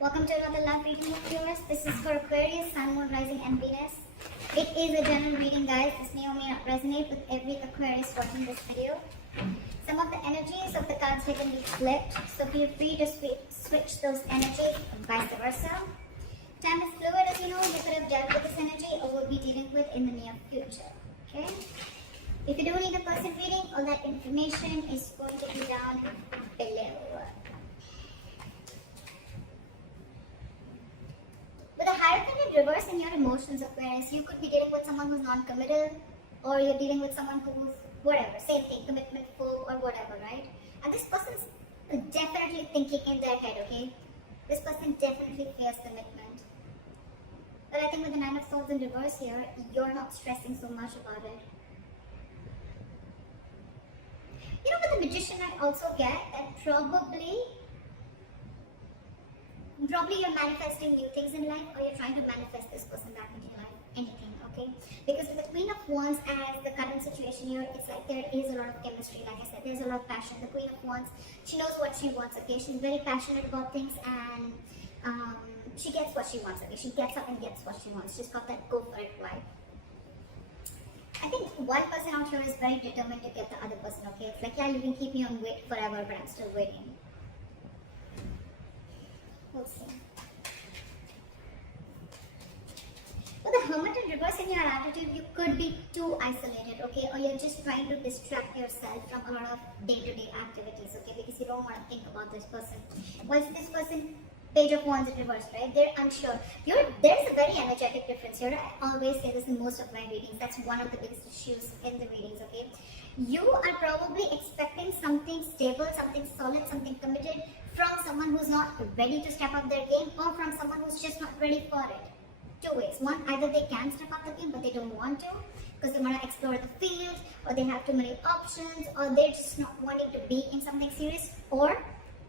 Welcome to another live reading of viewers. This is for Aquarius, Sun, Moon, Rising and Venus. It is a general reading, guys. This may or may not resonate with every Aquarius watching this video. Some of the energies of the cards can be flipped, so feel free to switch those energies and vice versa. Time is fluid, as you know. You could have dealt with this energy or will be dealing with in the near future. Okay? If you do need a person reading, all that information is going to be down below. With a Hierophant in reverse in your emotions, Aquarius, you could be dealing with someone who's non-committal, or you're dealing with someone who's whatever, same thing, commitment full or whatever, right? And this person's definitely thinking in their head, okay? This person definitely fears commitment. But I think with the Nine of Swords in reverse here, you're not stressing so much about it. You know, with the Magician, I also get that probably you're manifesting new things in life, or you're trying to manifest this person back into your life. Anything, okay? Because with the Queen of Wands as the current situation here, it's like there is a lot of chemistry. Like I said, there's a lot of passion. The Queen of Wands, she knows what she wants, okay? She's very passionate about things, and she gets what she wants, okay? She gets up and gets what she wants. She's got that go for it vibe. I think one person out here is very determined to get the other person, okay? It's like, yeah, you can keep me on wait forever, but I'm still waiting. We'll see. With the Hermit in reverse in your attitude, you could be too isolated, okay? Or you're just trying to distract yourself from a lot of day-to-day activities, okay? Because you don't want to think about this person. Once this person, Page of Wands in reverse, right? They're unsure. There's a very energetic difference here. I always say this in most of my readings. That's one of the biggest issues in the readings, okay? You are probably expecting something stable, something solid, something committed from someone who's not ready to step up their game, or from someone who's just not ready for it. Two ways. One, either they can step up the game, but they don't want to because they want to explore the field, or they have too many options, or they're just not wanting to be in something serious, or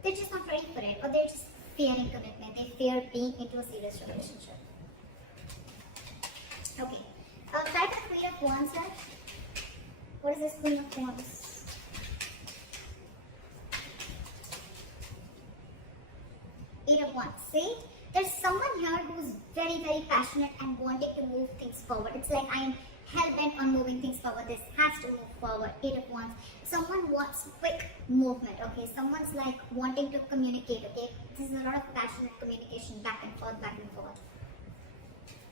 they're just not ready for it, or they're just fearing commitment. They fear being into a serious relationship. Okay. Type of Queen of Wands here. What is this Queen of Wands? Eight of Wands. See? There's someone here who's very, very passionate and wanting to move things forward. It's like, I am hell-bent on moving things forward. This has to move forward. Eight of Wands. Someone wants quick movement, okay? Someone's like wanting to communicate, okay? This is a lot of passionate communication, back and forth, back and forth.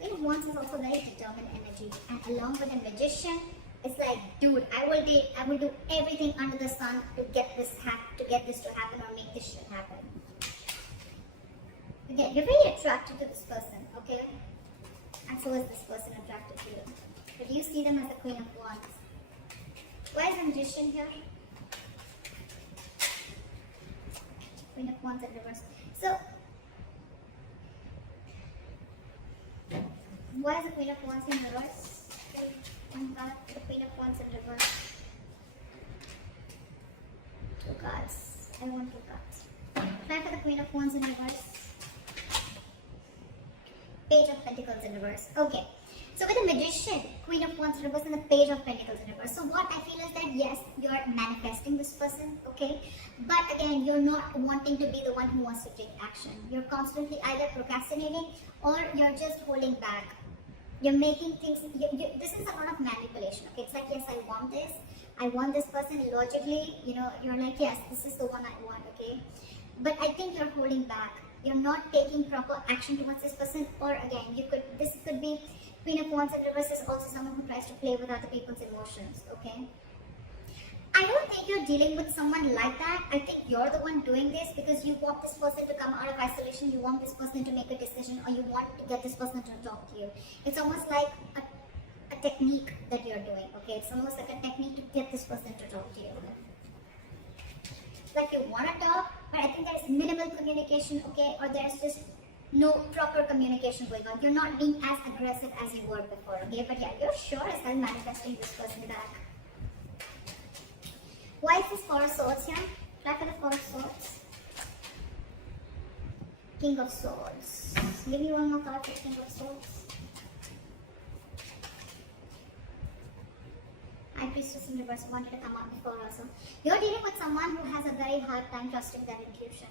Eight of Wands is also very determined energy. And along with the Magician, it's like, dude, I will do everything under the sun to get this to happen, or make this shit happen. Again, you're very attracted to this person, okay? And so is this person attracted to you. But you see them as the Queen of Wands. Why is the Magician here? Queen of Wands in reverse. So, why is the Queen of Wands in reverse? One card, the Queen of Wands in reverse. Two cards. I want two cards. Try for the Queen of Wands in reverse. Page of Pentacles in reverse. Okay. So with the Magician, Queen of Wands in reverse, and the Page of Pentacles in reverse. So what I feel is that yes, you're manifesting this person, okay? But again, you're not wanting to be the one who wants to take action. You're constantly either procrastinating, or you're just holding back. You're making things, this is a lot of manipulation, okay? It's like, yes, I want this person. Logically, you know, you're like, yes, this is the one I want, okay? But I think you're holding back. You're not taking proper action towards this person, or again, this could be Queen of Wands in reverse is also someone who tries to play with other people's emotions, okay? I don't think you're dealing with someone like that. I think you're the one doing this because you want this person to come out of isolation, you want this person to make a decision, or you want to get this person to talk to you. It's almost like a technique that you're doing, okay? It's almost like a technique to get this person to talk to you. Like you want to talk, but I think there's minimal communication, okay? Or there's just no proper communication going on. You're not being as aggressive as you were before, okay? But yeah, you're sure as hell manifesting this person back. Why is this Four of Swords here? Try for the Four of Swords. King of Swords. Give me one more card for King of Swords. High Priestess in reverse wanted to come out before also. You're dealing with someone who has a very hard time trusting their intuition.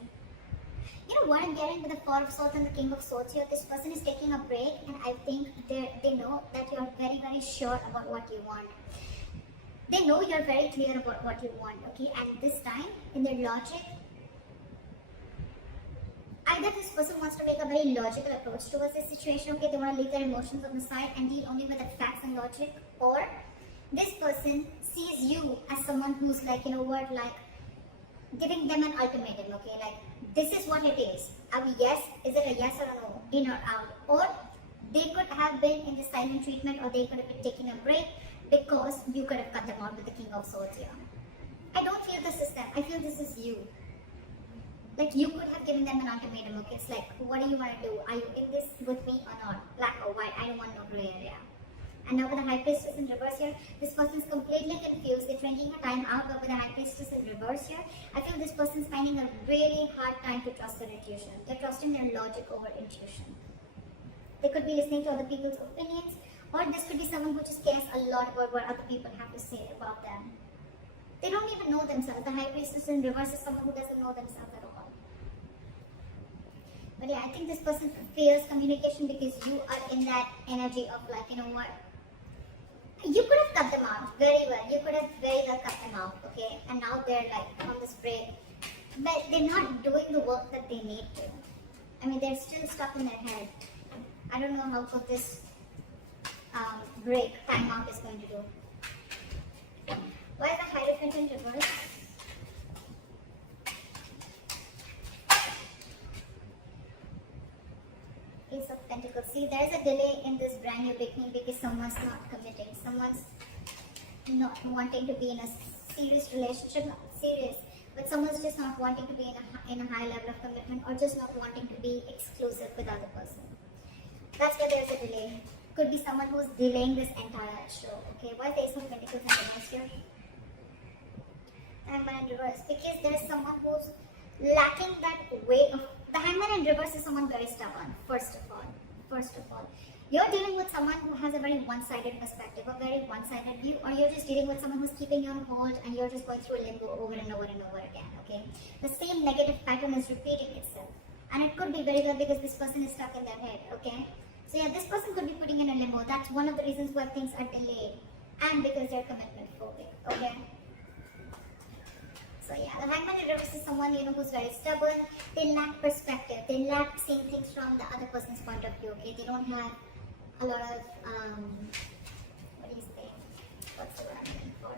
You know what I'm getting with the Four of Swords and the King of Swords here? This person is taking a break, and I think they know that you're very, very sure about what you want. They know you're very clear about what you want, okay? And this time, in their logic, either this person wants to make a very logical approach towards this situation, okay? They want to leave their emotions on the side and deal only with the facts and logic, or this person sees you as someone who's like, you know what, like giving them an ultimatum, okay? Like, this is what it is. Are we yes? Is it a yes or a no? In or out? Or they could have been in the silent treatment, or they could have been taking a break because you could have cut them out with the King of Swords here. I don't feel this is them. I feel this is you. Like, you could have given them an ultimatum, okay? It's like, what do you want to do? Are you in this with me or not? Black or white? I don't want no gray area. And now with the High Priestess in reverse here, this person is completely confused. They're drinking her time out, but with the High Priestess in reverse here, I feel this person is finding a really hard time to trust their intuition. They're trusting their logic over intuition. They could be listening to other people's opinions, or this could be someone who just cares a lot about what other people have to say about them. They don't even know themselves. The High Priestess in reverse is someone who doesn't know themselves at all. But yeah, I think this person fears communication because you are in that energy of like, you know what? You could have cut them out very well. You could have very well cut them out, okay? And now they're like on this break. But they're not doing the work that they need to. I mean, they're still stuck in their head. I don't know how good this break, time out is going to do. Why is the Hierophant in reverse? Ace of Pentacles. See, there's a delay in this brand new beginning because someone's not committing. Someone's not wanting to be in a serious relationship, not serious, but someone's just not wanting to be in a high level of commitment, or just not wanting to be exclusive with other person. That's why there's a delay. Could be someone who's delaying this entire show. Okay, why is the Ace of Pentacles in reverse here? Hangman in reverse, because there's someone who's lacking that way of. The Hangman in reverse is someone very stubborn. First of all, you're dealing with someone who has a very one-sided perspective, a very one-sided view, or you're just dealing with someone who's keeping you on hold and you're just going through a limbo over and over and over again. Okay, the same negative pattern is repeating itself, and it could be very well because this person is stuck in their head. Okay, so yeah, this person could be putting in a limbo. That's one of the reasons why things are delayed, and because they're commitment phobic. Okay. So yeah, the Hangman in reverse is someone, you know, who's very stubborn. They lack perspective. They lack seeing things from the other person's point of view. Okay, they don't have a lot of what do you say? What's the word I'm looking for?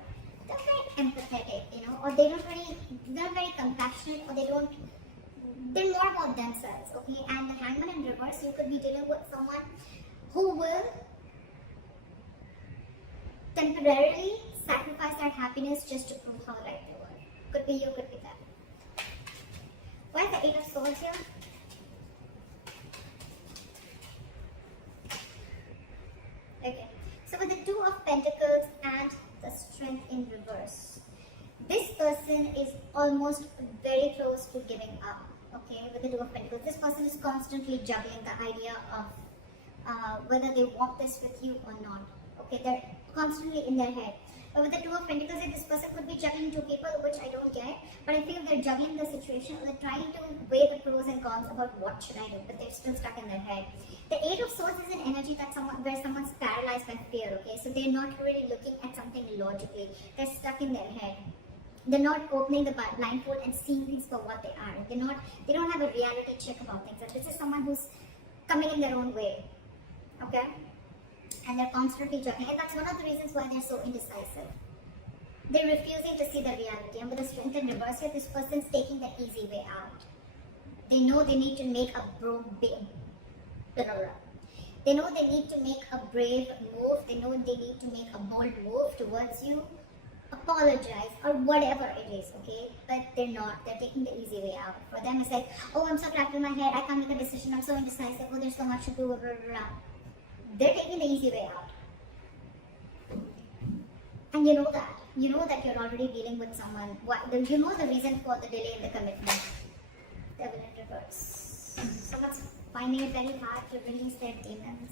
They're very empathetic, you know, or they're very compassionate, or they're more about themselves. Okay, and the Hangman in reverse, you could be dealing with someone who will temporarily sacrifice that happiness just to prove how right they were. Could be you, could be them. Why is the Eight of Swords here? Okay, so with the Two of Pentacles and the Strength in reverse, this person is almost very close to giving up. Okay, with the Two of Pentacles, this person is constantly juggling the idea of whether they want this with you or not. Okay, they're constantly in their head. But with the Two of Pentacles, this person could be juggling two people, which I don't get. But I feel they're juggling the situation. They're trying to weigh the pros and cons about what should I do, but they're still stuck in their head. The Eight of Swords is an energy that where someone's paralyzed by fear. Okay, so they're not really looking at something logically. They're stuck in their head. They're not opening the blindfold and seeing things for what they are. They don't have a reality check about things. And this is someone who's coming in their own way. Okay. And they're constantly juggling, and that's one of the reasons why they're so indecisive. They're refusing to see the reality, and with the Strength in reverse here, this person's taking the easy way out. They know they need to make a They know they need to make a brave move. They know they need to make a bold move towards you, apologize, or whatever it is, okay? But they're not. They're taking the easy way out. For them, it's like, oh, I'm so trapped in my head. I can't make a decision. I'm so indecisive. Oh, there's so much to do. Blah, blah, blah. They're taking the easy way out. And you know that. You know that you're already dealing with someone. You know the reason for the delay in the commitment. Devil in reverse. Someone's finding it very hard to release their demons.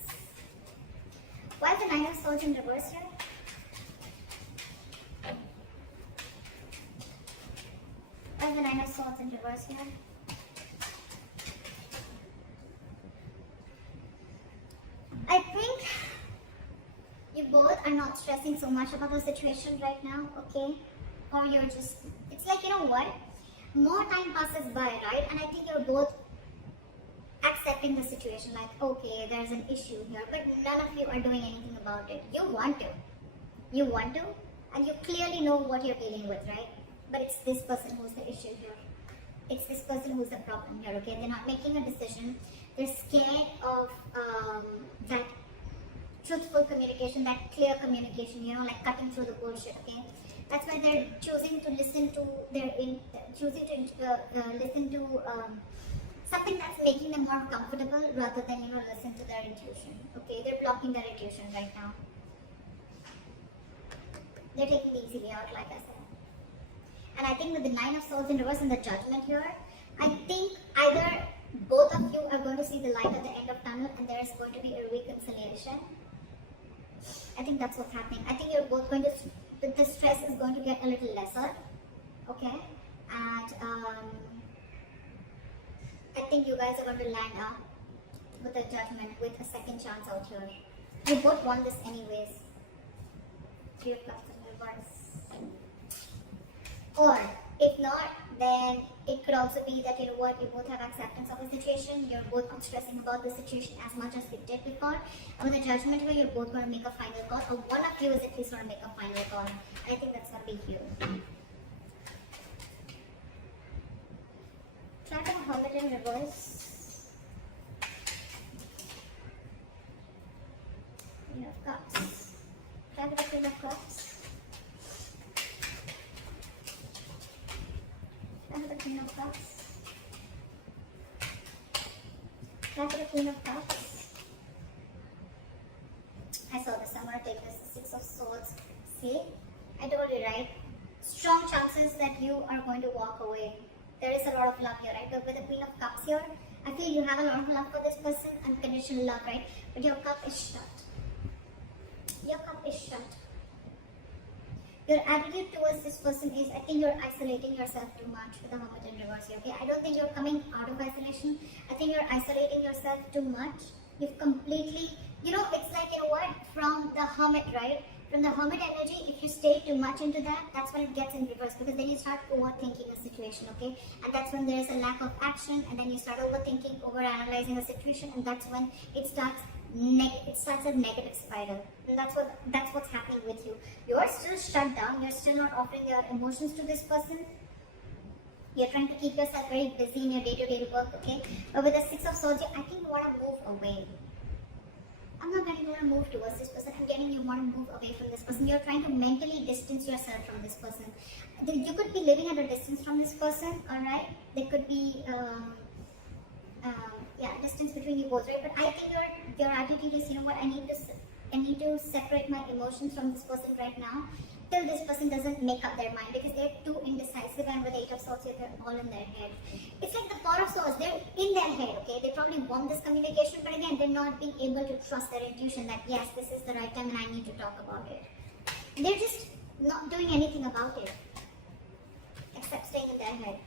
Why is the Nine of Swords in reverse here? Why is the Nine of Swords in reverse here? are not stressing so much about the situation right now, okay? Or you're just, it's like, you know what? More time passes by, right? And I think you're both accepting the situation, like, okay, there's an issue here, but none of you are doing anything about it. You want to, and you clearly know what you're dealing with, right? But it's this person who's the issue here. It's this person who's the problem here, okay? They're not making a decision. They're scared of that truthful communication, that clear communication, you know, like cutting through the bullshit, okay? That's why they're choosing to listen to listen to something that's making them more comfortable rather than, you know, listen to their intuition, okay? They're blocking their intuition right now. They're taking the easy way out, like I said. And I think with the Nine of Swords in reverse and the Judgment here, I think either both of you are going to see the light at the end of tunnel and there is going to be a reconciliation. I think that's what's happening. I think you're both going to, the stress is going to get a little lesser, okay? And I think you guys are going to land up with a Judgment, with a second chance out here. You both want this anyways. Three of Cups in reverse. Or if not, then it could also be that, you know what, you both have acceptance of the situation. You're both not stressing about the situation as much as you did before. And with the Judgment here, you're both going to make a final call, or one of you is at least going to make a final call. I think that's going to be you. Try to hold it in reverse. Queen of Cups. Try to the Queen of Cups. The Queen of Cups. Back to the Queen of Cups. I saw this. I'm going to take this. Six of Swords. See? I told you, right? Strong chances that you are going to walk away. There is a lot of love here, right? But with the Queen of Cups here, I feel you have a lot of love for this person. Unconditional love, right? But your cup is shut. Your cup is shut. Your attitude towards this person is, I think you're isolating yourself too much with the Hermit in reverse here, okay? I don't think you're coming out of isolation. I think you're isolating yourself too much. You've completely, you know, it's like, you know what, from the Hermit, right? From the Hermit energy, if you stay too much into that, that's when it gets in reverse, because then you start overthinking a situation, okay? And that's when there is a lack of action, and then you start overthinking, overanalyzing a situation, and that's when it starts a negative spiral. And that's what's happening with you. You're still shut down. You're still not offering your emotions to this person. You're trying to keep yourself very busy in your day-to-day work, okay? But with the Six of Swords, I think you want to move away. I'm not getting you want to move towards this person. I'm getting you want to move away from this person. You're trying to mentally distance yourself from this person. You could be living at a distance from this person, alright? There could be distance between you both, right? But I think your attitude is, you know what, I need to separate my emotions from this person right now till this person doesn't make up their mind, because they're too indecisive, and with the Eight of Swords here, they're all in their head. It's like the Four of Swords, they're in their head, okay? They probably want this communication, but again, they're not being able to trust their intuition that yes, this is the right time and I need to talk about it. They're just not doing anything about it except staying in their head.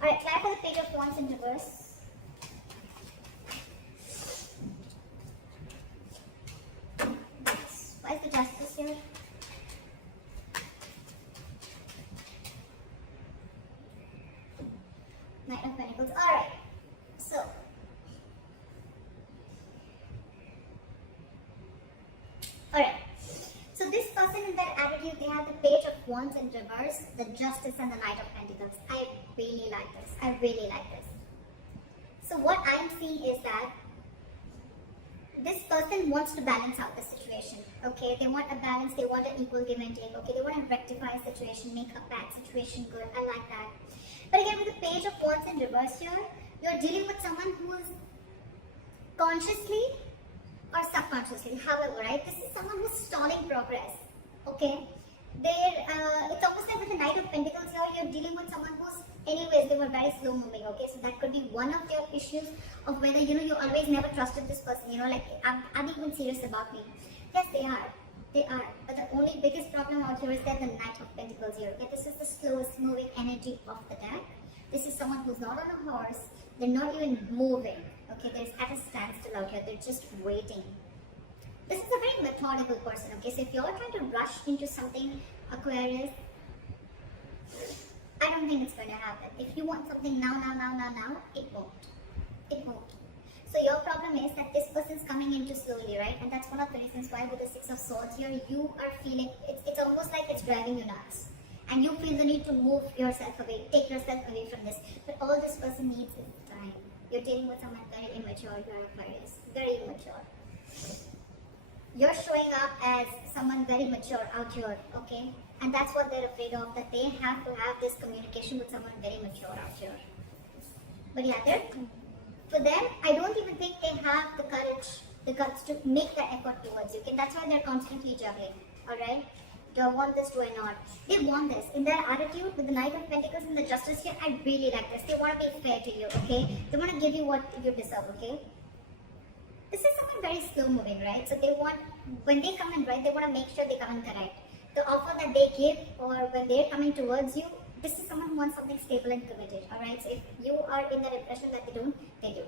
Alright, try for the Page of Wands in reverse. Why is the Justice here? Knight of Pentacles. Alright, so this person in their attitude, they have the Page of Wands in reverse, the Justice, and the Knight of Pentacles. I really like this. I really like this. So what I'm seeing is that this person wants to balance out the situation, okay? They want a balance, they want an equal give and take, okay? They want to rectify a situation, make a bad situation good. I like that. But again, with the Page of Wands in reverse here, you're dealing with someone who is consciously or subconsciously, however, right? This is someone who's stalling progress, okay? It's almost like with the Knight of Pentacles here, you're dealing with someone who's, anyways, they were very slow moving, okay? So that could be one of your issues of whether, you know, you always never trusted this person, you know, like, are they even serious about me? Yes, they are. They are. But the only biggest problem out here is that the Knight of Pentacles here, okay? This is the slowest moving energy of the deck. This is someone who's not on a horse. They're not even moving, okay? They're at a standstill out here. They're just waiting. This is a very methodical person, okay? So if you're trying to rush into something, Aquarius, I don't think it's going to happen. If you want something now, it won't. It won't. So your problem is that this person's coming in too slowly, right? And that's one of the reasons why with the Six of Swords here, you are feeling, it's almost like it's driving you nuts. And you feel the need to move yourself away, take yourself away from this. But all this person needs is time. You're dealing with someone very immature, you're Aquarius. Very immature. You're showing up as someone very mature out here, okay? And that's what they're afraid of, that they have to have this communication with someone very mature out here. But yeah, for them, I don't even think they have the courage, the guts to make that effort towards you. Okay? That's why they're constantly juggling, alright? Do I want this, do I not? They want this. In their attitude, with the Knight of Pentacles and the Justice here, I really like this. They want to be fair to you, okay? They want to give you what you deserve, okay? This is someone very slow moving, right? So they want, when they come in, right, they want to make sure they come in correct. The offer that they give, or when they're coming towards you, this is someone who wants something stable and committed, alright? So if you are in that impression that they don't, they do.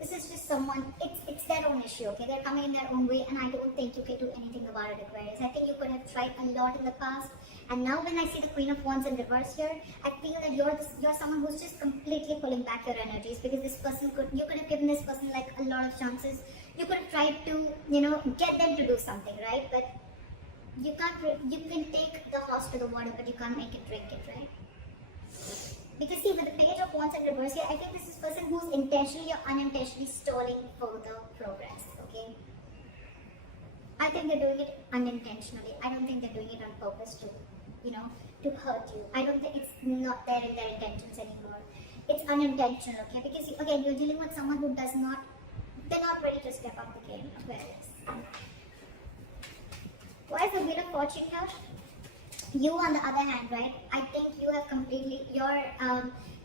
This is just someone, it's their own issue, okay? They're coming in their own way, and I don't think you can do anything about it, Aquarius. I think you could have tried a lot in the past, and now when I see the Queen of Wands in reverse here, I feel that you're someone who's just completely pulling back your energies, because this person you could have given this person like a lot of chances. You could have tried to, get them to do something, right? But you can take the horse to the water, but you can't make it drink it, right? Because see, with the Page of Wands in reverse here, I think this is a person who's intentionally or unintentionally stalling further progress, okay? I think they're doing it unintentionally. I don't think they're doing it on purpose to hurt you. I don't think it's not there in their intentions anymore. It's unintentional, okay? Because again, you're dealing with someone who they're not ready to step up the game, Aquarius. Why is the Wheel of Fortune here? You, on the other hand, right? I think you have completely your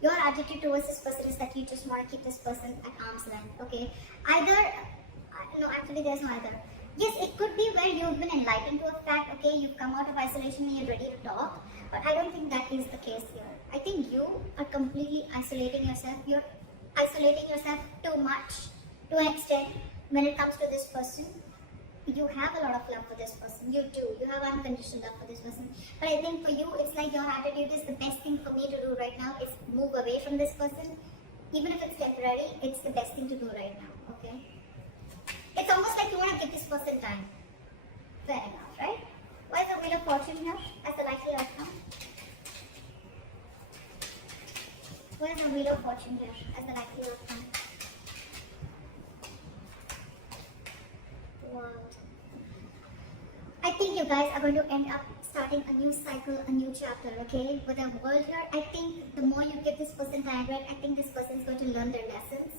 attitude towards this person is that you just want to keep this person at arm's length. Okay, no, actually, there's no either. Yes, it could be where you've been enlightened to a fact. Okay, you've come out of isolation and you're ready to talk. But I don't think that is the case here. I think you are completely isolating yourself. You're isolating yourself too much to an extent when it comes to this person. You have a lot of love for this person. You do. You have unconditional love for this person. But I think for you, it's like your attitude is the best thing for me to do right now is move away from this person. Even if it's temporary, it's the best thing to do right now. Okay? It's almost like you want to give this person time. Fair enough, right? Why is the Wheel of Fortune here as the likely outcome? Why is the Wheel of Fortune here as the likely outcome? Wow. I think you guys are going to end up starting a new cycle, a new chapter, okay? With the world here, I think the more you give this person time, right, I think this person is going to learn their lessons.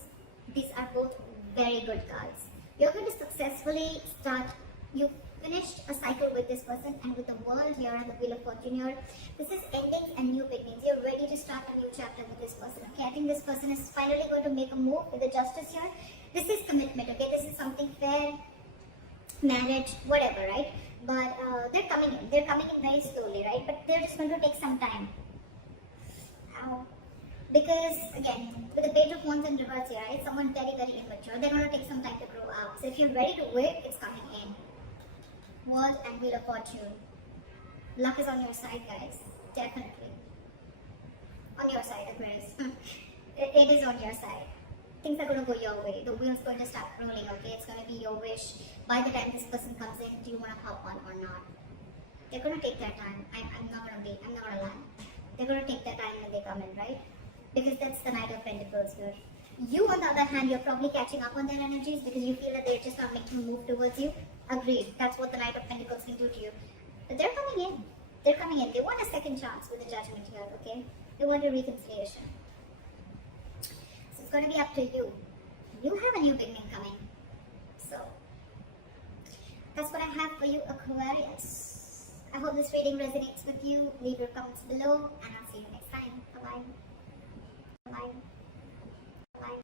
These are both very good cards. You're going to successfully start, you finished a cycle with this person, and with the world here and the Wheel of Fortune here, this is endings and new beginnings. You're ready to start a new chapter with this person, okay? I think this person is finally going to make a move with the Justice here. This is commitment, okay? This is something fair, marriage, whatever, right? But they're coming in very slowly, right? But they're just going to take some time. Because again, with the Page of Wands in reverse here, right? Someone very, very immature. They're going to take some time to grow up. So if you're ready to wait, it's coming in. World and Wheel of Fortune. Luck is on your side, guys. Definitely. On your side, Aquarius. It is on your side. Things are going to go your way. The wheel's going to start rolling, okay? It's going to be your wish. By the time this person comes in, do you want to hop on or not? They're going to take their time. I'm not going to lie. They're going to take their time when they come in, right? Because that's the Knight of Pentacles here. You, on the other hand, you're probably catching up on their energies because you feel that they're just not making a move towards you. Agreed. That's what the Knight of Pentacles can do to you. But they're coming in. They're coming in. They want a second chance with the Judgment here, okay? They want a reconciliation. It's going to be up to you. You have a new beginning coming. So, that's what I have for you, Aquarius. I hope this reading resonates with you. Leave your comments below, and I'll see you next time. Bye-bye. Bye-bye.